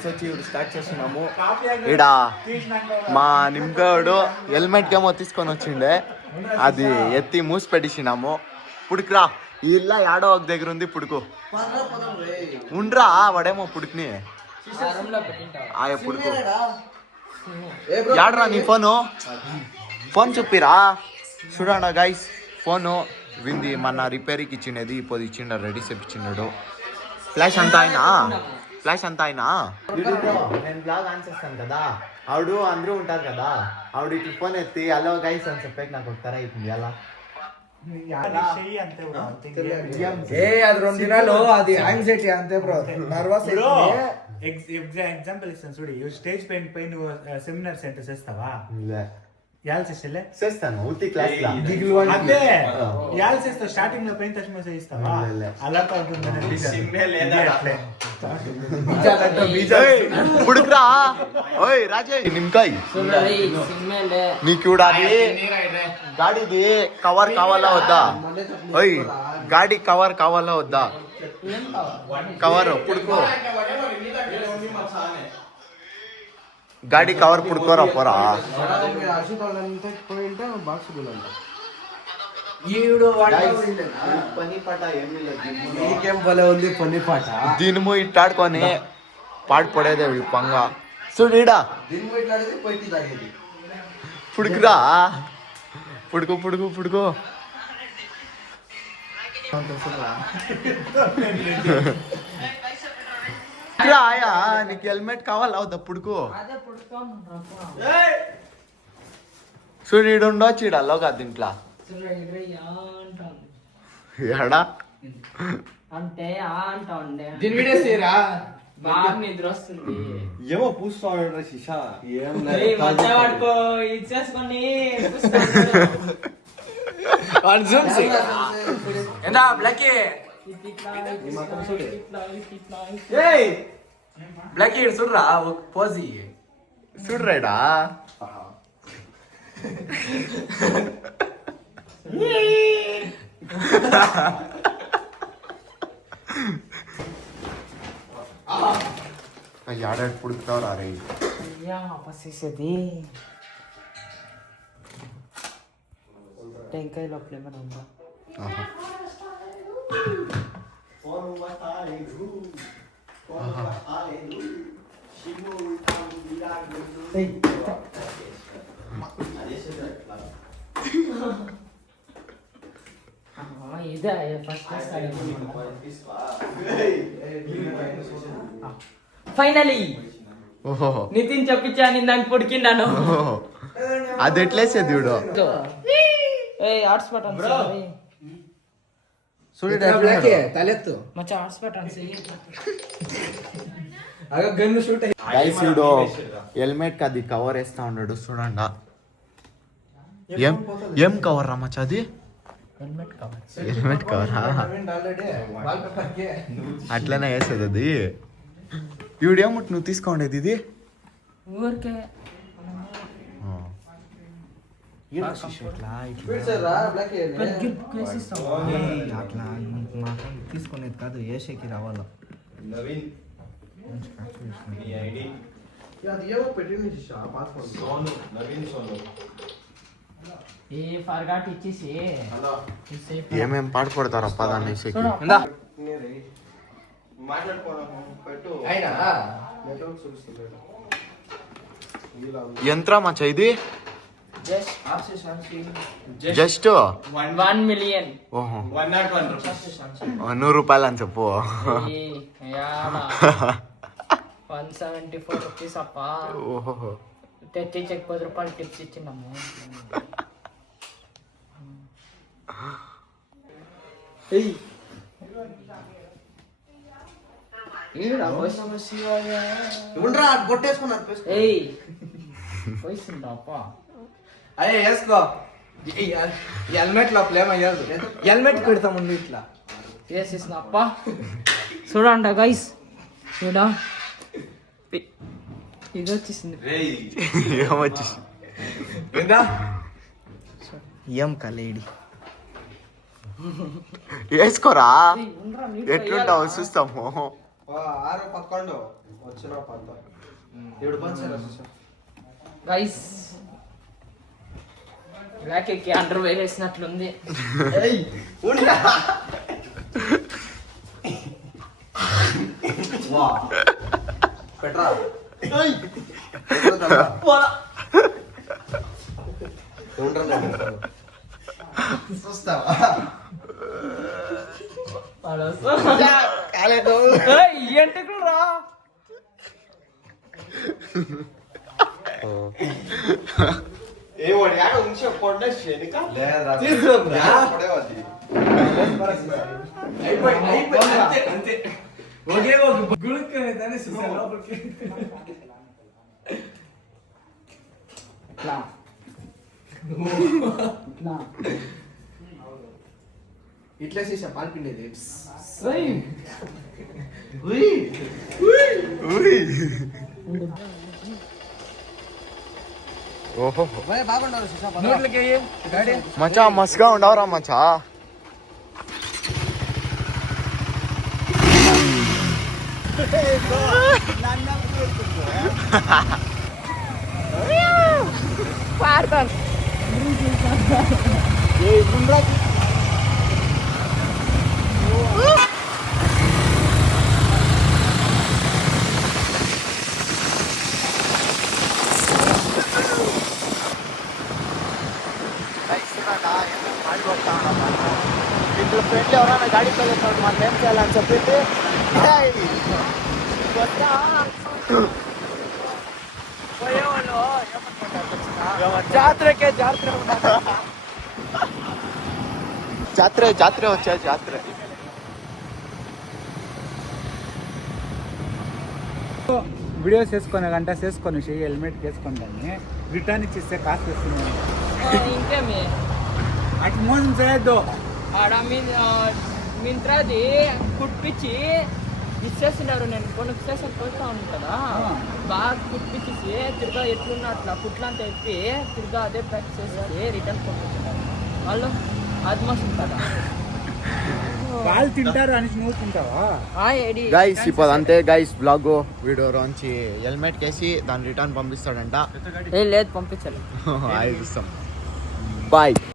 Guys వచ్చి ఇప్పుడు start చేస్తున్నాము. ఈడ మా నిమ్గాడు హెల్మెట్ ఏమో తీసుకొని వచ్చిండే, అది ఎత్తి మూసి పెట్టించినాము. పుడుకురా, ఈ ఇల్లా యాడో ఒక దగ్గర ఉంది, పుడుకు ఉండ్రా. వాడేమో పుడుకుని ఆయా పుడుకు. యాడ్రా నీ ఫోన్ చూపిరా. చూడండి గైస్, ఫోను వింది మన రిపేర్కి ఇచ్చినది, ఇప్పుడు ఇచ్చిండ, రెడీ చేపించినాడు. ఫ్లాష్ అంతా అయినా నేను బ్లాగ్ ఆన్ చేస్తాను కదా, ఆవిడ అందరూ ఉంటారు కదా, ఆవిడ ఇట్లా ఫోన్ ఎత్తి హలో గైస్ అని చెప్పాక నాకు ఒకసారి అయిపోయింది. అలా అది 2 దినాలు అది యాంగ్జైటీ అంతే బ్రో. నర్వస్ ఎగ్జాంపుల్ ఇస్తాను చూడు. స్టేజ్ పైన నువ్వు సెమినార్ సెంటర్ చేస్తావా? చేస్తాను క్లాస్ అదే యాల్ చేస్తావు. స్టార్టింగ్ లో పెయిన్ టచ్ ఇస్తావా? అలా పుడుకురా. ఓయ్ రాజయ్ నిమ్కాయ్, నీకు గాడిది కవర్ కావాలా వద్దా? ఓయ్ గాడి కవర్ కావాలా వద్దా? కవర్ పుడుకో, గాడి కవర్ పుడుకోరా పోరా. దీనిము ఇట్టాడుకొని పాడు పడేదే పంగ చూడీడా. పుడుకురా, పుడుకో. ఆయా నీకు హెల్మెట్ కావాలా అవుతా? పుడుకో చూడు, ఈడుండో చీడల్లో కాదు దీంట్లో ఎడా అంటే నిద్ర వస్తుంది. ఏమో పూస్తాడు శిషా. పడుకో ఇచ్చేసుకొని బ్లాక్ చూడరా పోజీ చూడరాడా. ఏడాడు పుడుకుతావు రా రే. టెంకాయ లోపల ఏమైనా ఉందా? ఇదే ఫైనలీ నితిన్ చెప్పించాను దాన్ని పొడికిండాను. అది ఎట్లేసేది చూడు. హాట్స్పాట్ తలెత్తు మంచి హాట్స్పాట్ గైస్ చూడు, హెల్మెట్ అది కవర్ వేస్తా ఉన్నాడు చూడండి. ఏం కవర్ రా మచ్చ అది? హెల్మెట్ కవరా? అట్లనే వేసేది అది. ఈవిడేమో నువ్వు తీసుకోండేది ఇది ఊరికే అట్లా తీసుకునేది కాదు, ఏషేకి రావాలా. ఏమేం పాటు పడతారప్ప దాన్ని యంత్రం మచ్చ ఇది జస్ట్ 1 మిలియన్. ఓహో 100 రూపాయలు అని చెప్పు. 174 రూపీస్ అప్ప. ఓహో తెచ్చి 10 రూపాయలు టిప్స్ ఇచ్చినాము. అయ్యే వేసుకో. హెల్మెట్ లోపల ఏమయ్యాదు, హెల్మెట్ పెడతా ముందు ఇట్లా వేసేసిన అప్ప. చూడండి గైస్, చూడా ఇది వచ్చేసింది. ఏం కలేడి వేసుకోరా, ఎట్లుంటావు చూస్తాము. 6 11 వచ్చిన పంత 7 పంచారు గైస్ బ్లాక్ ఎక్కి అండర్ వేర్ వేసినట్లుంది. పెట్రా చూస్తావా ఎంటకులు రా. ఒకే ఒక గుళుక్కనే దాన్ని చూసా లోపలికి. ఇట్లా. ఇట్లా. ఇట్లా చేసా పాల్పిండేది ఓహో బాగుండాలి నోట్లకి డాడీ మచా మస్తుగా ఉండవురా మచా. ఇంట్లో ఫ్రెండ్లు ఎవరైనా గాడి తగ్గుతాడు మనం ఏం చేయాలని చెప్పేసి జాతరకే జాతర జాత్ర వచ్చా జాత్ర. వీడియోస్ చేసుకునే గంట చేసుకొని హెల్మెట్ వేసుకొని దాన్ని రిటర్న్ ఇచ్చిస్తే కాస్ట్ వస్తుంది. ఇంకేమి అటు మోసం చేయొద్దు. ఆడ మింత్రాది కుట్టించి ఇచ్చేస్తున్నారు. నేను కొన్ని స్టేషన్ పోతా ఉన్నాను కదా, బాగా కుట్టించేసి తిరుగా ఎట్లున్నా అట్లా కుట్లంతా ఎప్పి తిరుగా అదే ప్యాక్ చేసి రిటర్న్ పంపిస్తున్నారు వాళ్ళు. అది మస్తు కదా వాళ్ళు తింటారు అని నువ్వు తింటావా? గైస్ ఇప్పుడు అంతే గైస్ బ్లాగ్ వీడియోలోంచి హెల్మెట్ కేసి దాన్ని రిటర్న్ పంపిస్తాడంట. లేదు పంపించాలి. బాయ్.